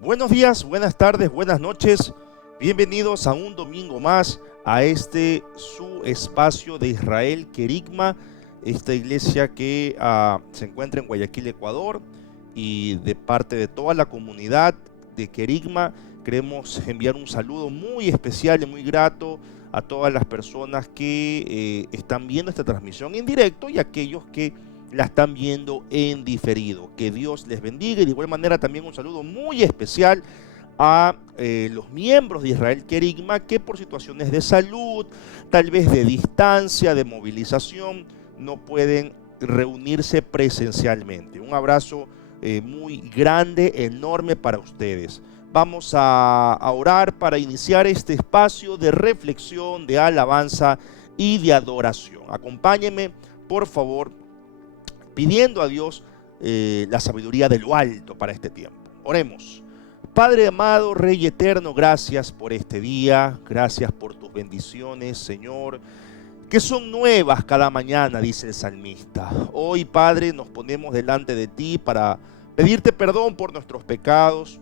Buenos días, buenas tardes, buenas noches. Bienvenidos a un domingo más a su espacio de Israel Querigma, esta iglesia que se encuentra en Guayaquil, Ecuador, y de parte de toda la comunidad de Querigma queremos enviar un saludo muy especial y muy grato a todas las personas que están viendo esta transmisión en directo y aquellos que la están viendo en diferido. Que Dios les bendiga, y de igual manera también un saludo muy especial a los miembros de Israel Querigma que por situaciones de salud, tal vez de distancia, de movilización, no pueden reunirse presencialmente. Un abrazo muy grande, enorme para ustedes. Vamos a orar para iniciar este espacio de reflexión, de alabanza y de adoración. Acompáñenme, por favor, pidiendo a Dios la sabiduría de lo alto para este tiempo. Oremos. Padre amado, Rey eterno, gracias por este día, gracias por tus bendiciones, Señor, que son nuevas cada mañana, dice el salmista. Hoy, Padre, nos ponemos delante de ti para pedirte perdón por nuestros pecados,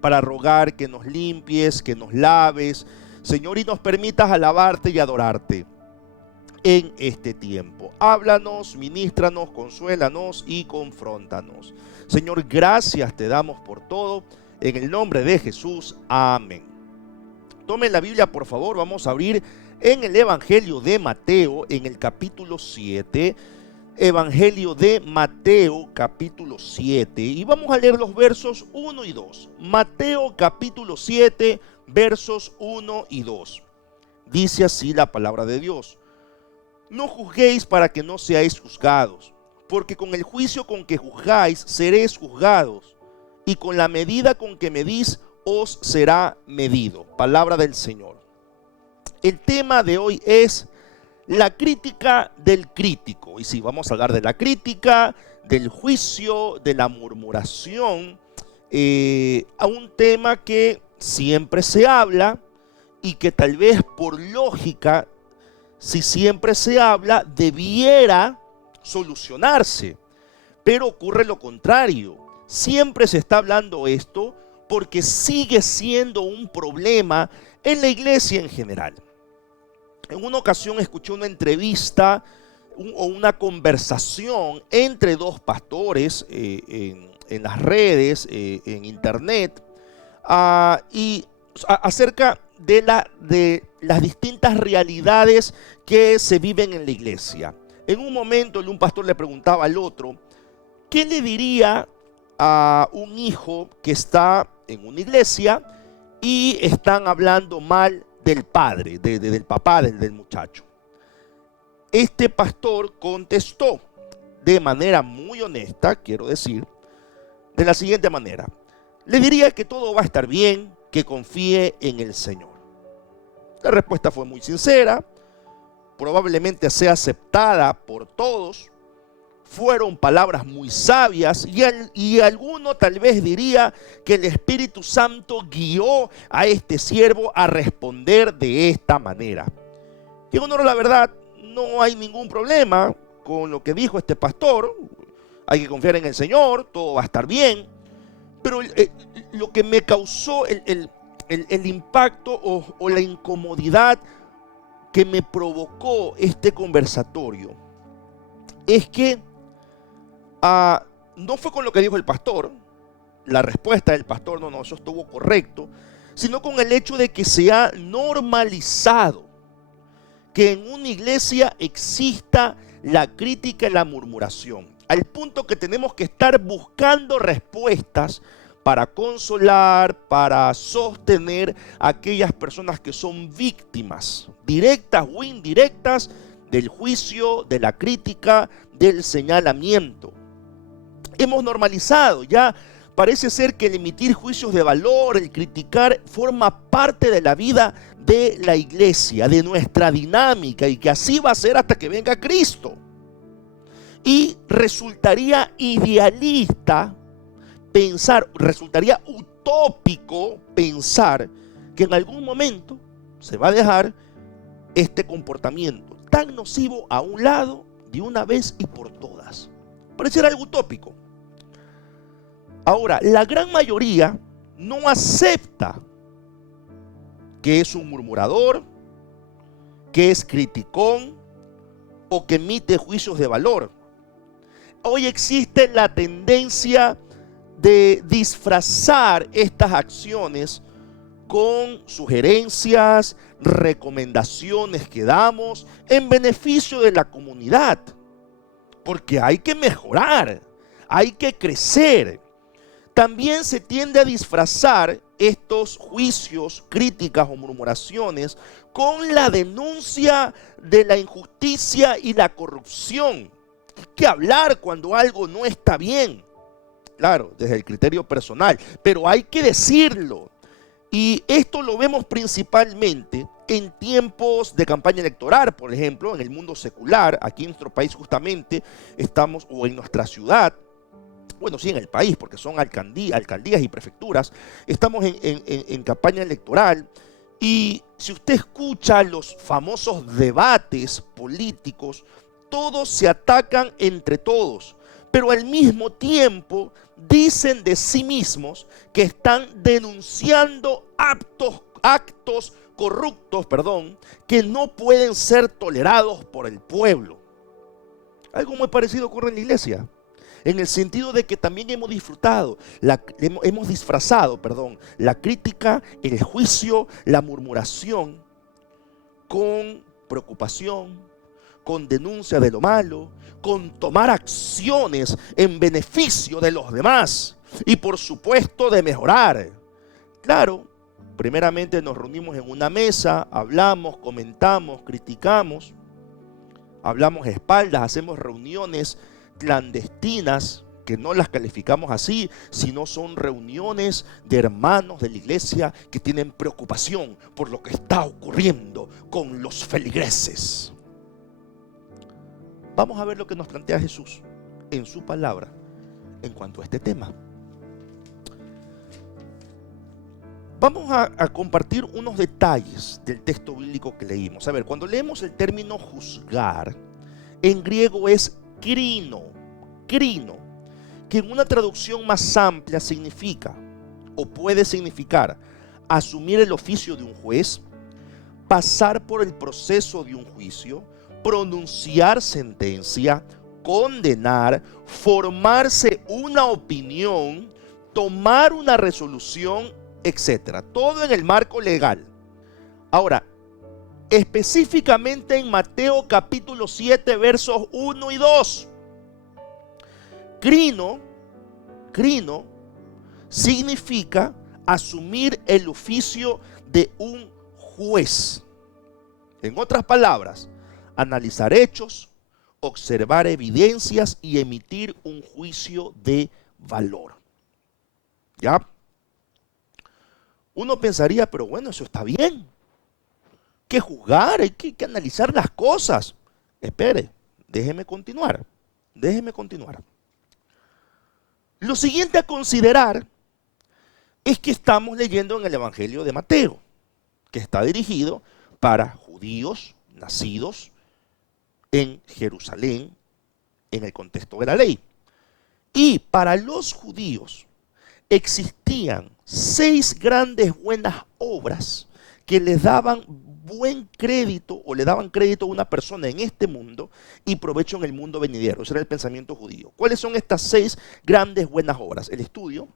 para rogar que nos limpies, que nos laves, Señor, y nos permitas alabarte y adorarte en este tiempo. Háblanos, ministranos, consuélanos y confróntanos. Señor, gracias te damos por todo. En el nombre de Jesús, amén. Tomen la Biblia, por favor. Vamos a abrir en el Evangelio de Mateo, en el capítulo 7. Evangelio de Mateo, capítulo 7. Y vamos a leer los versos 1 y 2. Mateo, capítulo 7, versos 1 y 2. Dice así la palabra de Dios. No juzguéis para que no seáis juzgados, porque con el juicio con que juzgáis seréis juzgados, y con la medida con que medís os será medido. Palabra del Señor. El tema de hoy es la crítica del crítico. Y sí, vamos a hablar de la crítica, del juicio, de la murmuración, a un tema que siempre se habla y que tal vez por lógica, si siempre se habla, debiera solucionarse. Pero ocurre lo contrario. Siempre se está hablando esto porque sigue siendo un problema en la iglesia en general. En una ocasión escuché una entrevista o una conversación entre dos pastores en las redes, en internet, y acerca de las distintas realidades que se viven en la iglesia. En un momento un pastor le preguntaba al otro, ¿qué le diría a un hijo que está en una iglesia y están hablando mal del padre, del papá del muchacho? Este pastor contestó de manera muy honesta, quiero decir, de la siguiente manera: le diría que todo va a estar bien, que confíe en el Señor. La respuesta fue muy sincera, probablemente sea aceptada por todos. Fueron palabras muy sabias y alguno tal vez diría que el Espíritu Santo guió a este siervo a responder de esta manera. Y en honor a la verdad, no hay ningún problema con lo que dijo este pastor. Hay que confiar en el Señor, todo va a estar bien. Pero lo que me causó el impacto o la incomodidad que me provocó este conversatorio es que no fue con lo que dijo el pastor, la respuesta del pastor, no, eso estuvo correcto, sino con el hecho de que se ha normalizado que en una iglesia exista la crítica y la murmuración, al punto que tenemos que estar buscando respuestas para consolar, para sostener a aquellas personas que son víctimas, directas o indirectas, del juicio, de la crítica, del señalamiento. Hemos normalizado, ya parece ser que el emitir juicios de valor, el criticar, forma parte de la vida de la iglesia, de nuestra dinámica, y que así va a ser hasta que venga Cristo. Y resultaría idealista pensar, resultaría utópico pensar que en algún momento se va a dejar este comportamiento tan nocivo a un lado de una vez y por todas. Pareciera algo utópico. Ahora, la gran mayoría no acepta que es un murmurador, que es criticón o que emite juicios de valor. Hoy existe la tendencia de disfrazar estas acciones con sugerencias, recomendaciones que damos en beneficio de la comunidad. Porque hay que mejorar, hay que crecer. También se tiende a disfrazar estos juicios, críticas o murmuraciones con la denuncia de la injusticia y la corrupción. Hay que hablar cuando algo no está bien. Claro, desde el criterio personal, pero hay que decirlo. Y esto lo vemos principalmente en tiempos de campaña electoral, por ejemplo, en el mundo secular. Aquí en nuestro país justamente estamos, o en nuestra ciudad, bueno, sí, en el país, porque son alcaldías y prefecturas, estamos en campaña electoral. Y si usted escucha los famosos debates políticos, todos se atacan entre todos, pero al mismo tiempo dicen de sí mismos que están denunciando actos corruptos, que no pueden ser tolerados por el pueblo. Algo muy parecido ocurre en la iglesia, en el sentido de que también hemos disfrazado la crítica, el juicio, la murmuración con preocupación, con denuncia de lo malo, con tomar acciones en beneficio de los demás y por supuesto de mejorar. Claro, primeramente nos reunimos en una mesa, hablamos, comentamos, criticamos, hablamos a espaldas, hacemos reuniones clandestinas que no las calificamos así, sino son reuniones de hermanos de la iglesia que tienen preocupación por lo que está ocurriendo con los feligreses. Vamos a ver lo que nos plantea Jesús en su palabra en cuanto a este tema. Vamos a compartir unos detalles del texto bíblico que leímos. A ver, cuando leemos el término juzgar, en griego es krino, que en una traducción más amplia significa, o puede significar, asumir el oficio de un juez, pasar por el proceso de un juicio, pronunciar sentencia, condenar, formarse una opinión, tomar una resolución, etcétera. Todo en el marco legal. Ahora, específicamente en Mateo capítulo 7 versos 1 y 2. Crino significa asumir el oficio de un juez. En otras palabras, analizar hechos, observar evidencias y emitir un juicio de valor. ¿Ya? Uno pensaría, pero bueno, eso está bien. Hay que juzgar, hay que analizar las cosas. Espere, déjeme continuar. Lo siguiente a considerar es que estamos leyendo en el Evangelio de Mateo, que está dirigido para judíos nacidos en Jerusalén, en el contexto de la ley. Y para los judíos existían 6 grandes buenas obras que les daban buen crédito o le daban crédito a una persona en este mundo y provecho en el mundo venidero. Ese era el pensamiento judío. ¿Cuáles son estas 6 grandes buenas obras? El estudio,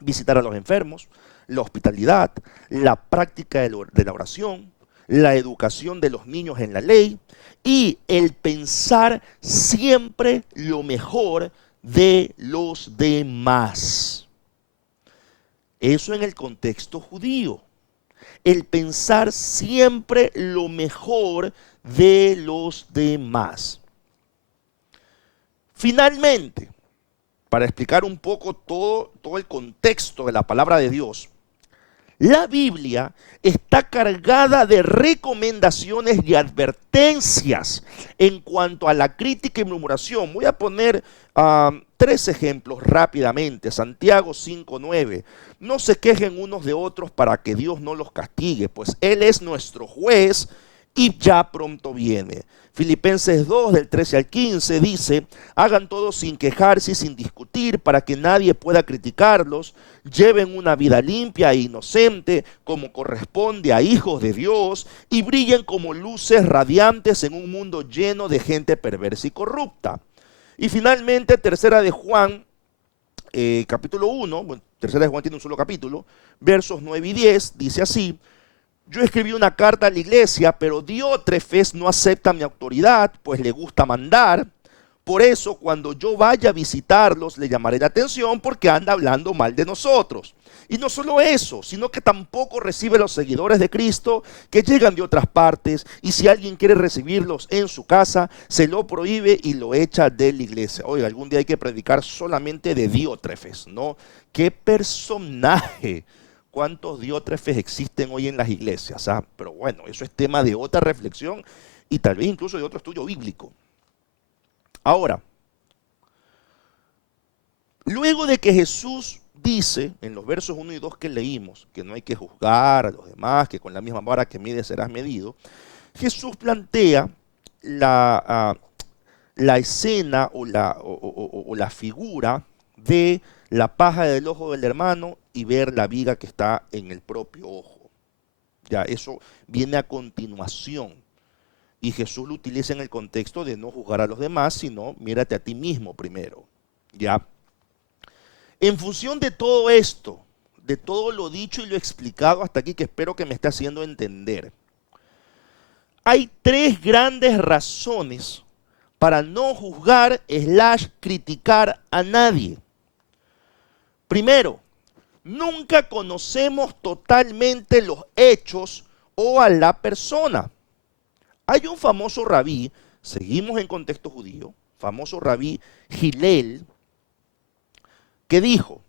visitar a los enfermos, la hospitalidad, la práctica de la oración, la educación de los niños en la ley y el pensar siempre lo mejor de los demás. Eso en el contexto judío. El pensar siempre lo mejor de los demás. Finalmente, para explicar un poco todo el contexto de la palabra de Dios, la Biblia está cargada de recomendaciones y advertencias en cuanto a la crítica y murmuración. Voy a poner 3 ejemplos rápidamente. Santiago 5:9. No se quejen unos de otros para que Dios no los castigue, pues Él es nuestro juez y ya pronto viene. Filipenses 2, del 13 al 15 dice: hagan todo sin quejarse y sin discutir, para que nadie pueda criticarlos. Lleven una vida limpia e inocente, como corresponde a hijos de Dios, y brillen como luces radiantes en un mundo lleno de gente perversa y corrupta. Y finalmente, tercera de Juan, capítulo 1, bueno, tercera de Juan tiene un solo capítulo, versos 9 y 10, dice así: yo escribí una carta a la iglesia, pero Diótrefes no acepta mi autoridad, pues le gusta mandar. Por eso, cuando yo vaya a visitarlos, le llamaré la atención, porque anda hablando mal de nosotros. Y no solo eso, sino que tampoco recibe los seguidores de Cristo que llegan de otras partes, y si alguien quiere recibirlos en su casa, se lo prohíbe y lo echa de la iglesia. Oiga, algún día hay que predicar solamente de Diótrefes, ¿no? ¡Qué personaje! ¿Cuántos Diótrefes existen hoy en las iglesias? Pero bueno, eso es tema de otra reflexión y tal vez incluso de otro estudio bíblico. Ahora, luego de que Jesús dice en los versos 1 y 2 que leímos que no hay que juzgar a los demás, que con la misma vara que mides serás medido, Jesús plantea la escena o la figura de la paja del ojo del hermano y ver la viga que está en el propio ojo. Ya, eso viene a continuación. Y Jesús lo utiliza en el contexto de no juzgar a los demás, sino mírate a ti mismo primero. Ya. En función de todo esto, de todo lo dicho y lo explicado hasta aquí, que espero que me esté haciendo entender, hay tres grandes razones para no juzgar / criticar a nadie. Primero, nunca conocemos totalmente los hechos o a la persona. Hay un famoso rabí, seguimos en contexto judío, famoso rabí Hillel, que dijo: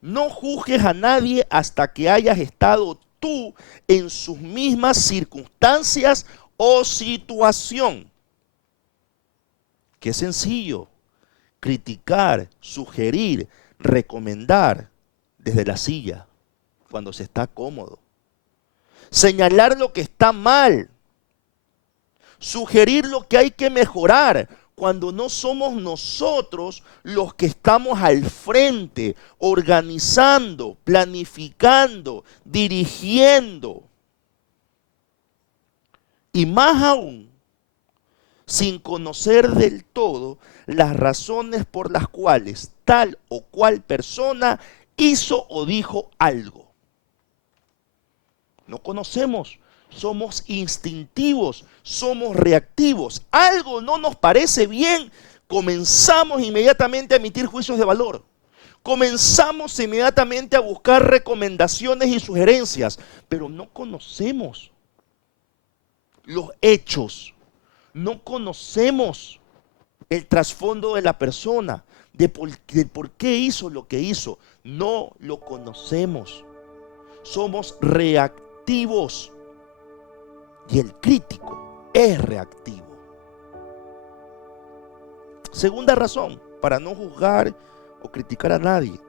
no juzgues a nadie hasta que hayas estado tú en sus mismas circunstancias o situación. Qué sencillo, criticar, sugerir, recomendar desde la silla, cuando se está cómodo. Señalar lo que está mal. Sugerir lo que hay que mejorar, cuando no somos nosotros los que estamos al frente, organizando, planificando, dirigiendo. Y más aún, sin conocer del todo las razones por las cuales tal o cual persona hizo o dijo algo. No conocemos, somos instintivos, somos reactivos. Algo no nos parece bien, comenzamos inmediatamente a emitir juicios de valor. Comenzamos inmediatamente a buscar recomendaciones y sugerencias, pero no conocemos los hechos, no conocemos el trasfondo de la persona, de por qué hizo lo que hizo. No lo conocemos. Somos reactivos y el crítico es reactivo. Segunda razón para no juzgar o criticar a nadie: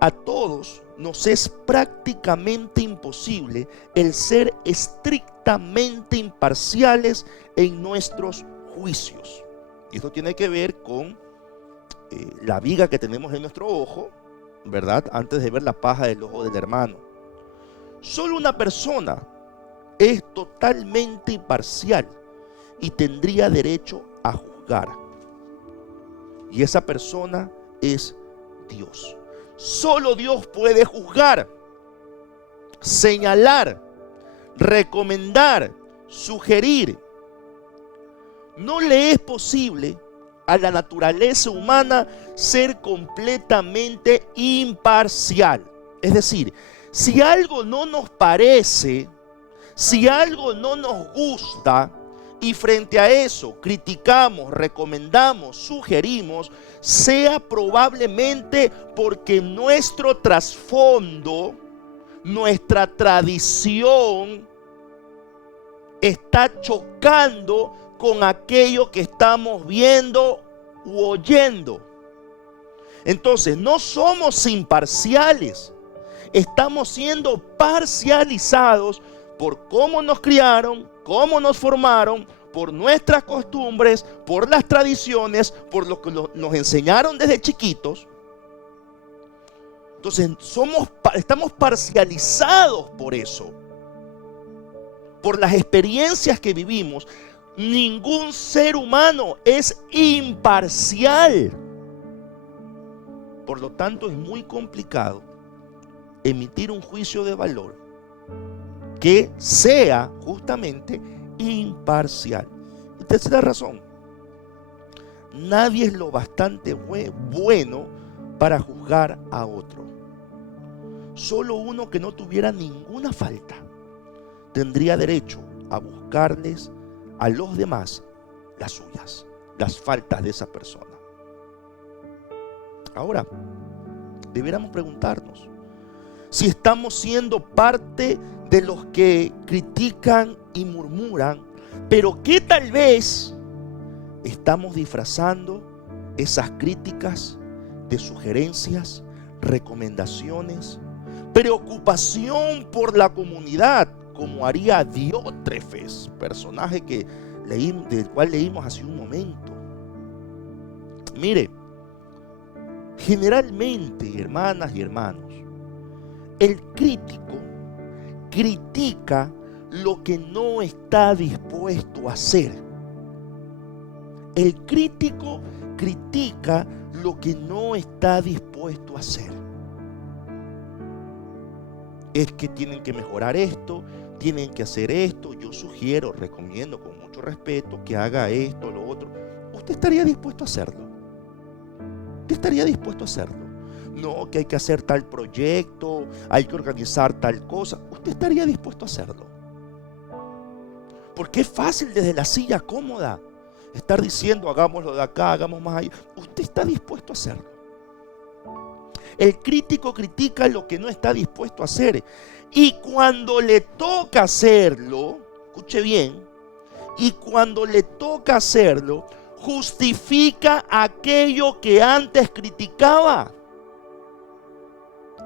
a todos nos es prácticamente imposible el ser estrictamente imparciales en nuestros juicios. Y esto tiene que ver con la viga que tenemos en nuestro ojo, ¿verdad? Antes de ver la paja del ojo del hermano. Solo una persona es totalmente imparcial y tendría derecho a juzgar. Y esa persona es Dios. Solo Dios puede juzgar, señalar, recomendar, sugerir. No le es posible a la naturaleza humana ser completamente imparcial. Es decir, si algo no nos parece, si algo no nos gusta, y frente a eso criticamos, recomendamos, sugerimos, sea probablemente porque nuestro trasfondo, nuestra tradición está chocando con aquello que estamos viendo u oyendo. Entonces, no somos imparciales, estamos siendo parcializados por cómo nos criaron, cómo nos formaron, por nuestras costumbres, por las tradiciones, por lo que nos enseñaron desde chiquitos. Entonces estamos parcializados por eso, por las experiencias que vivimos. Ningún ser humano es imparcial. Por lo tanto, es muy complicado emitir un juicio de valor que sea justamente imparcial. Y tercera razón, nadie es lo bastante bueno para juzgar a otro. Solo uno que no tuviera ninguna falta tendría derecho a buscarles a los demás las suyas, las faltas de esa persona. Ahora, debiéramos preguntarnos si estamos siendo parte de los que critican y murmuran, pero que tal vez estamos disfrazando esas críticas de sugerencias, recomendaciones, preocupación por la comunidad, como haría Diótrefes, personaje del cual leímos hace un momento. Mire, generalmente, hermanas y hermanos, el crítico critica lo que no está dispuesto a hacer. El crítico critica lo que no está dispuesto a hacer. Es que tienen que mejorar esto, tienen que hacer esto. Yo sugiero, recomiendo con mucho respeto que haga esto, lo otro. ¿Usted estaría dispuesto a hacerlo? ¿Usted estaría dispuesto a hacerlo? No, que hay que hacer tal proyecto, hay que organizar tal cosa. ¿Usted estaría dispuesto a hacerlo? Porque es fácil desde la silla cómoda estar diciendo hagámoslo de acá, hagamos más allá. ¿Usted está dispuesto a hacerlo? El crítico critica lo que no está dispuesto a hacer. Y cuando le toca hacerlo, escuche bien, y cuando le toca hacerlo, justifica aquello que antes criticaba.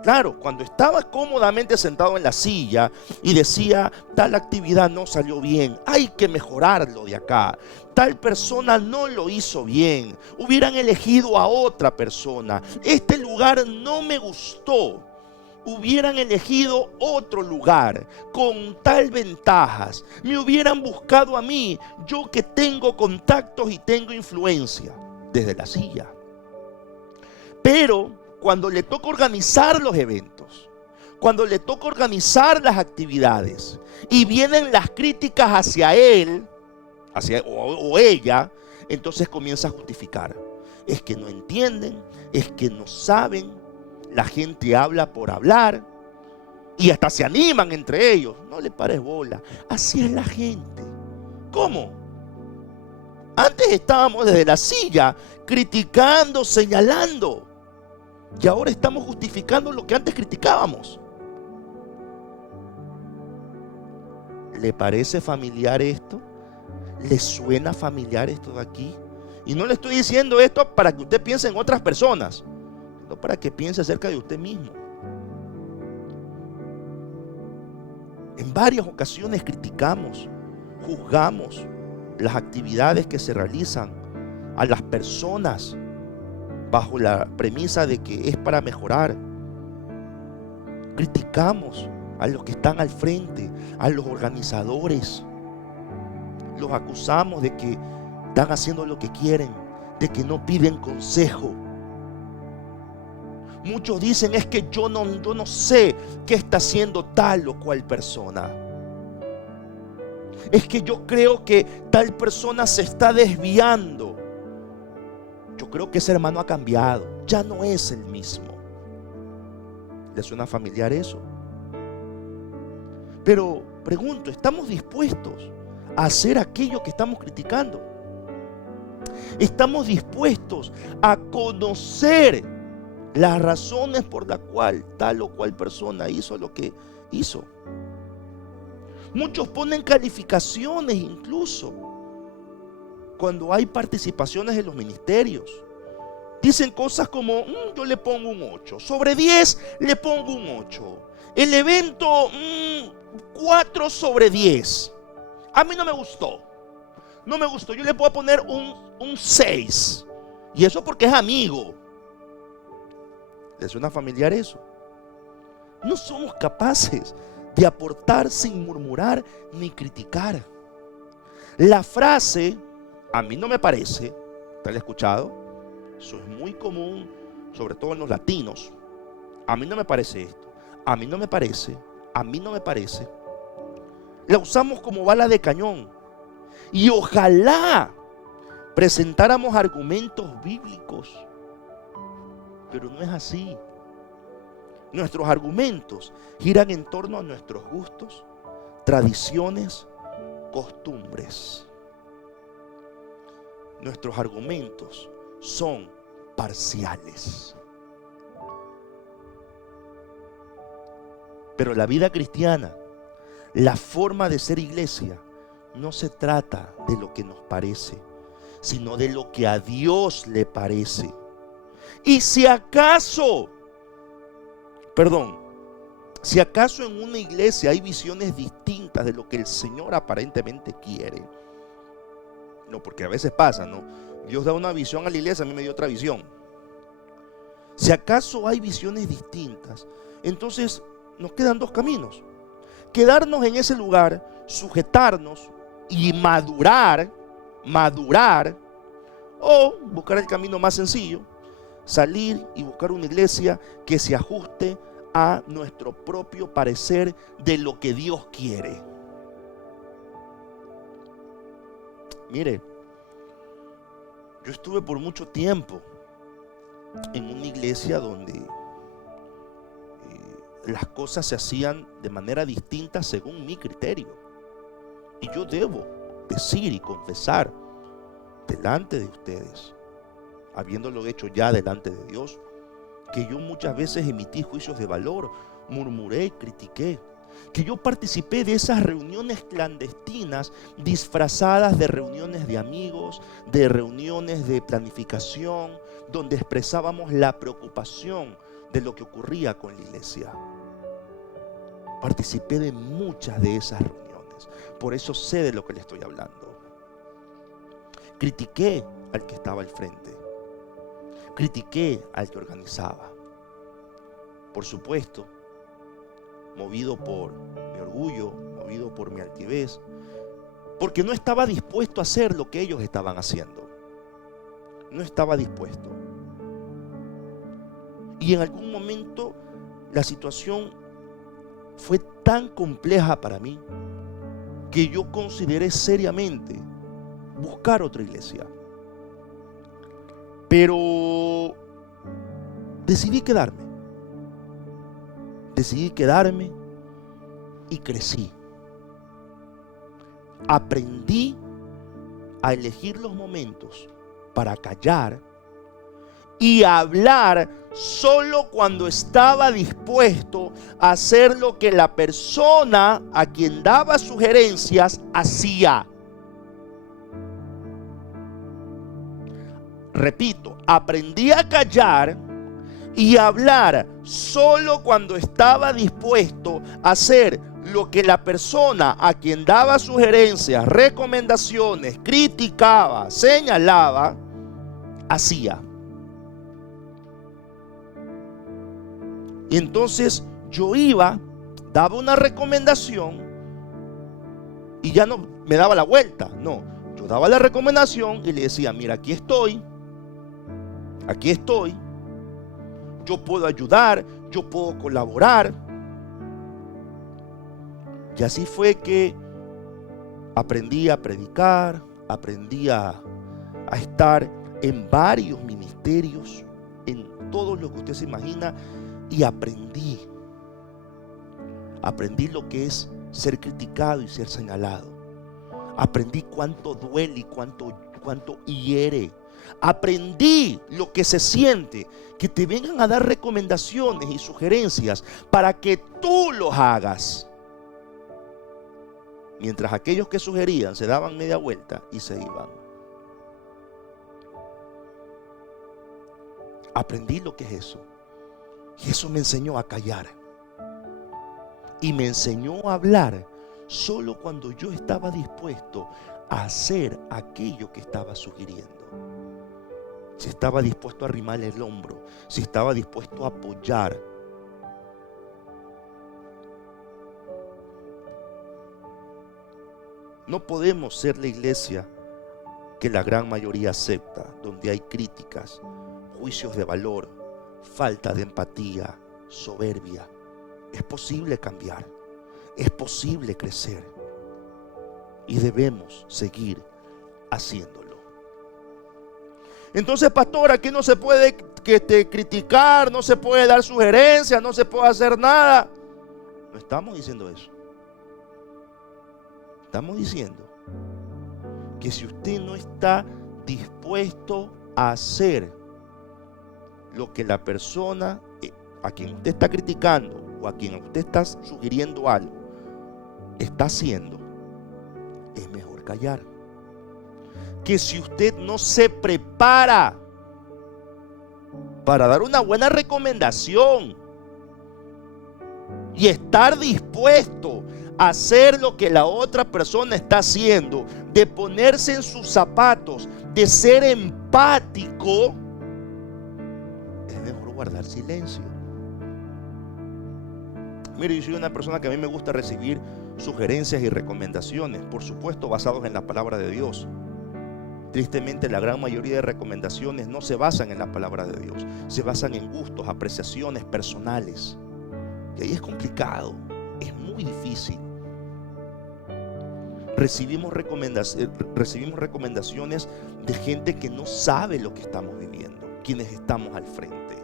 Claro, cuando estaba cómodamente sentado en la silla y decía, tal actividad no salió bien, hay que mejorarlo de acá, tal persona no lo hizo bien, hubieran elegido a otra persona, este lugar no me gustó, hubieran elegido otro lugar con tal ventajas, me hubieran buscado a mí, yo que tengo contactos y tengo influencia, desde la silla. Pero cuando le toca organizar los eventos, cuando le toca organizar las actividades y vienen las críticas hacia él o ella, entonces comienza a justificar. Es que no entienden, es que no saben, la gente habla por hablar y hasta se animan entre ellos. No le pares bola, así es la gente. ¿Cómo? Antes estábamos desde la silla criticando, señalando. Y ahora estamos justificando lo que antes criticábamos. ¿Le parece familiar esto? ¿Le suena familiar esto de aquí? Y no le estoy diciendo esto para que usted piense en otras personas, sino para que piense acerca de usted mismo. En varias ocasiones criticamos, juzgamos las actividades que se realizan, a las personas, bajo la premisa de que es para mejorar. Criticamos a los que están al frente, a los organizadores. Los acusamos de que están haciendo lo que quieren, de que no piden consejo. Muchos dicen, es que yo no sé qué está haciendo tal o cual persona. Es que yo creo que tal persona se está desviando. Yo creo que ese hermano ha cambiado, ya no es el mismo. ¿Le suena familiar eso? Pero pregunto, ¿estamos dispuestos a hacer aquello que estamos criticando? ¿Estamos dispuestos a conocer las razones por las cuales tal o cual persona hizo lo que hizo? Muchos ponen calificaciones incluso cuando hay participaciones en los ministerios. Dicen cosas como, yo le pongo un 8. Sobre 10 le pongo un 8. El evento, 4 sobre 10. A mí no me gustó. No me gustó. Yo le puedo poner un 6. Y eso porque es amigo. ¿Le suena familiar eso? No somos capaces de aportar sin murmurar ni criticar. La frase, a mí no me parece, ¿te la he escuchado? Eso es muy común, sobre todo en los latinos. A mí no me parece esto. A mí no me parece. A mí no me parece. La usamos como bala de cañón. Y ojalá presentáramos argumentos bíblicos. Pero no es así. Nuestros argumentos giran en torno a nuestros gustos, tradiciones, costumbres. Nuestros argumentos son parciales. Pero la vida cristiana, la forma de ser iglesia, no se trata de lo que nos parece, sino de lo que a Dios le parece. Y si acaso en una iglesia hay visiones distintas de lo que el Señor aparentemente quiere. No, porque a veces pasa, ¿no? Dios da una visión a la iglesia, a mí me dio otra visión. Si acaso hay visiones distintas, entonces nos quedan 2 caminos. Quedarnos en ese lugar, sujetarnos y madurar, o buscar el camino más sencillo, salir y buscar una iglesia que se ajuste a nuestro propio parecer de lo que Dios quiere. Mire, yo estuve por mucho tiempo en una iglesia donde las cosas se hacían de manera distinta según mi criterio. Y yo debo decir y confesar delante de ustedes, habiéndolo hecho ya delante de Dios, que yo muchas veces emití juicios de valor, murmuré, critiqué, que yo participé de esas reuniones clandestinas disfrazadas de reuniones de amigos, de reuniones de planificación, donde expresábamos la preocupación de lo que ocurría con la iglesia. Participé de muchas de esas reuniones, por eso sé de lo que le estoy hablando. Critiqué al que estaba al frente, critiqué al que organizaba. Por supuesto, movido por mi orgullo, movido por mi altivez, porque no estaba dispuesto a hacer lo que ellos estaban haciendo. No estaba dispuesto. Y en algún momento la situación fue tan compleja para mí que yo consideré seriamente buscar otra iglesia. Pero decidí quedarme y crecí. Aprendí a elegir los momentos para callar y hablar solo cuando estaba dispuesto a hacer lo que la persona a quien daba sugerencias hacía. Repito, aprendí a callar y hablar solo cuando estaba dispuesto a hacer lo que la persona a quien daba sugerencias, recomendaciones, criticaba, señalaba, hacía. Y entonces yo iba, daba una recomendación y ya no me daba la vuelta. No, yo daba la recomendación y le decía, mira, aquí estoy, yo puedo ayudar, yo puedo colaborar. Y así fue que aprendí a predicar, aprendí a estar en varios ministerios, en todo lo que usted se imagina, y aprendí lo que es ser criticado y ser señalado. Aprendí cuánto duele y cuánto hiere. Aprendí lo que se siente, que te vengan a dar recomendaciones y sugerencias para que tú los hagas, mientras aquellos que sugerían se daban media vuelta y se iban. Aprendí lo que es eso, y eso me enseñó a callar, y me enseñó a hablar solo cuando yo estaba dispuesto a hacer aquello que estaba sugiriendo. Si estaba dispuesto a arrimarle el hombro, si estaba dispuesto a apoyar. No podemos ser la iglesia que la gran mayoría acepta, donde hay críticas, juicios de valor, falta de empatía, soberbia. Es posible cambiar, es posible crecer y debemos seguir haciéndolo. Entonces, pastor, aquí no se puede criticar, no se puede dar sugerencias, no se puede hacer nada. No estamos diciendo eso. Estamos diciendo que si usted no está dispuesto a hacer lo que la persona a quien usted está criticando o a quien usted está sugiriendo algo está haciendo, es mejor callar. Que si usted no se prepara para dar una buena recomendación y estar dispuesto a hacer lo que la otra persona está haciendo, de ponerse en sus zapatos, de ser empático, es mejor guardar silencio. Mire, yo soy una persona que a mí me gusta recibir sugerencias y recomendaciones, por supuesto basados en la palabra de Dios. Tristemente, la gran mayoría de recomendaciones no se basan en la palabra de Dios, se basan en gustos, apreciaciones personales. Y ahí es complicado, es muy difícil. Recibimos recomendaciones de gente que no sabe lo que estamos viviendo, quienes estamos al frente,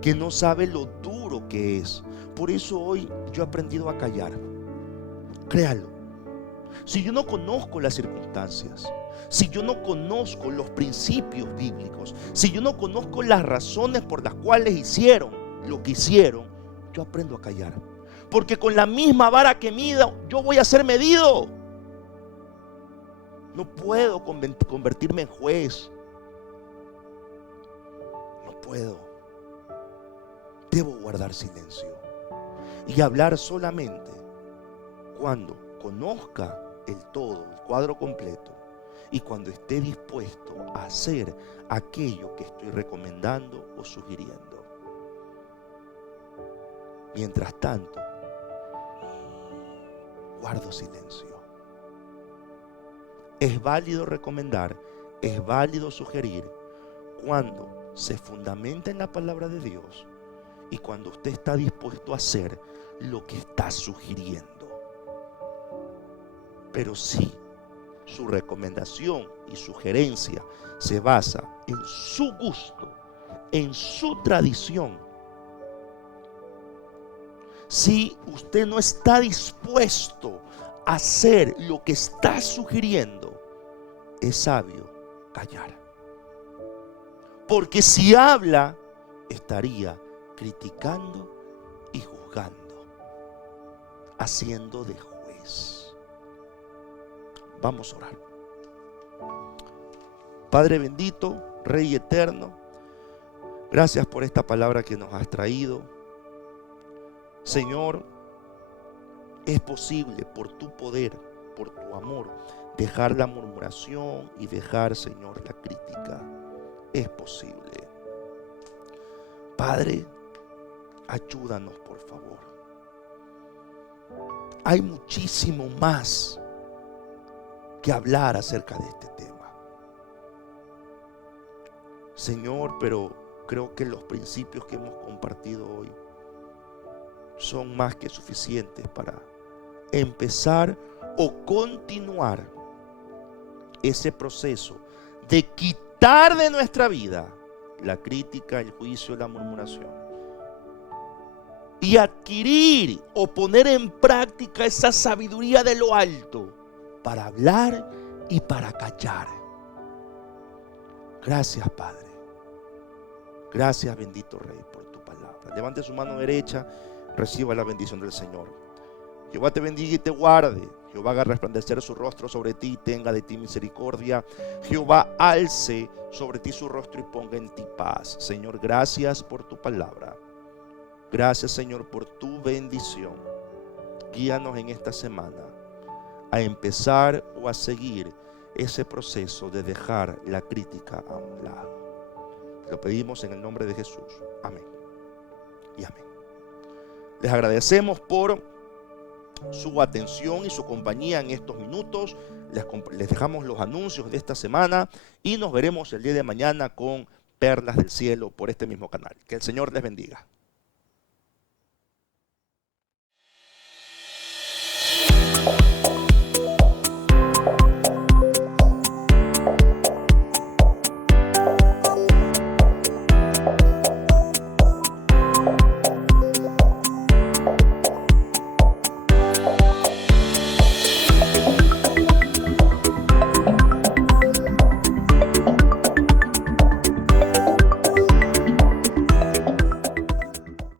que no sabe lo duro que es. Por eso hoy yo he aprendido a callar. Créalo. Si yo no conozco las circunstancias, si yo no conozco los principios bíblicos, si yo no conozco las razones por las cuales hicieron lo que hicieron, yo aprendo a callar. Porque con la misma vara que mida, yo voy a ser medido. No puedo convertirme en juez. No puedo. Debo guardar silencio y hablar solamente cuando conozca el todo, el cuadro completo, y cuando esté dispuesto a hacer aquello que estoy recomendando o sugiriendo. Mientras tanto, guardo silencio. Es válido recomendar, es válido sugerir cuando se fundamenta en la palabra de Dios y cuando usted está dispuesto a hacer lo que está sugiriendo. Pero si su recomendación y sugerencia se basa en su gusto, en su tradición, si usted no está dispuesto a hacer lo que está sugiriendo, es sabio callar. Porque si habla, estaría criticando y juzgando, haciendo de juez. Vamos a orar. Padre bendito, Rey eterno, gracias por esta palabra que nos has traído. Señor, es posible por tu poder, por tu amor, dejar la murmuración y dejar, Señor, la crítica. Es posible. Padre, ayúdanos, por favor. Hay muchísimo más que hablar acerca de este tema, Señor, pero creo que los principios que hemos compartido hoy son más que suficientes para empezar o continuar ese proceso de quitar de nuestra vida la crítica, el juicio, la murmuración, y adquirir o poner en práctica esa sabiduría de lo alto para hablar y para callar. Gracias, Padre. Gracias, bendito Rey, por tu palabra. Levante su mano derecha, reciba la bendición del Señor. Jehová te bendiga y te guarde. Jehová haga resplandecer su rostro sobre ti y tenga de ti misericordia. Jehová alce sobre ti su rostro y ponga en ti paz. Señor, gracias por tu palabra. Gracias, Señor, por tu bendición. Guíanos en esta semana a empezar o a seguir ese proceso de dejar la crítica a un lado. Lo pedimos en el nombre de Jesús. Amén y amén. Les agradecemos por su atención y su compañía en estos minutos. Les dejamos los anuncios de esta semana y nos veremos el día de mañana con Perlas del Cielo por este mismo canal. Que el Señor les bendiga.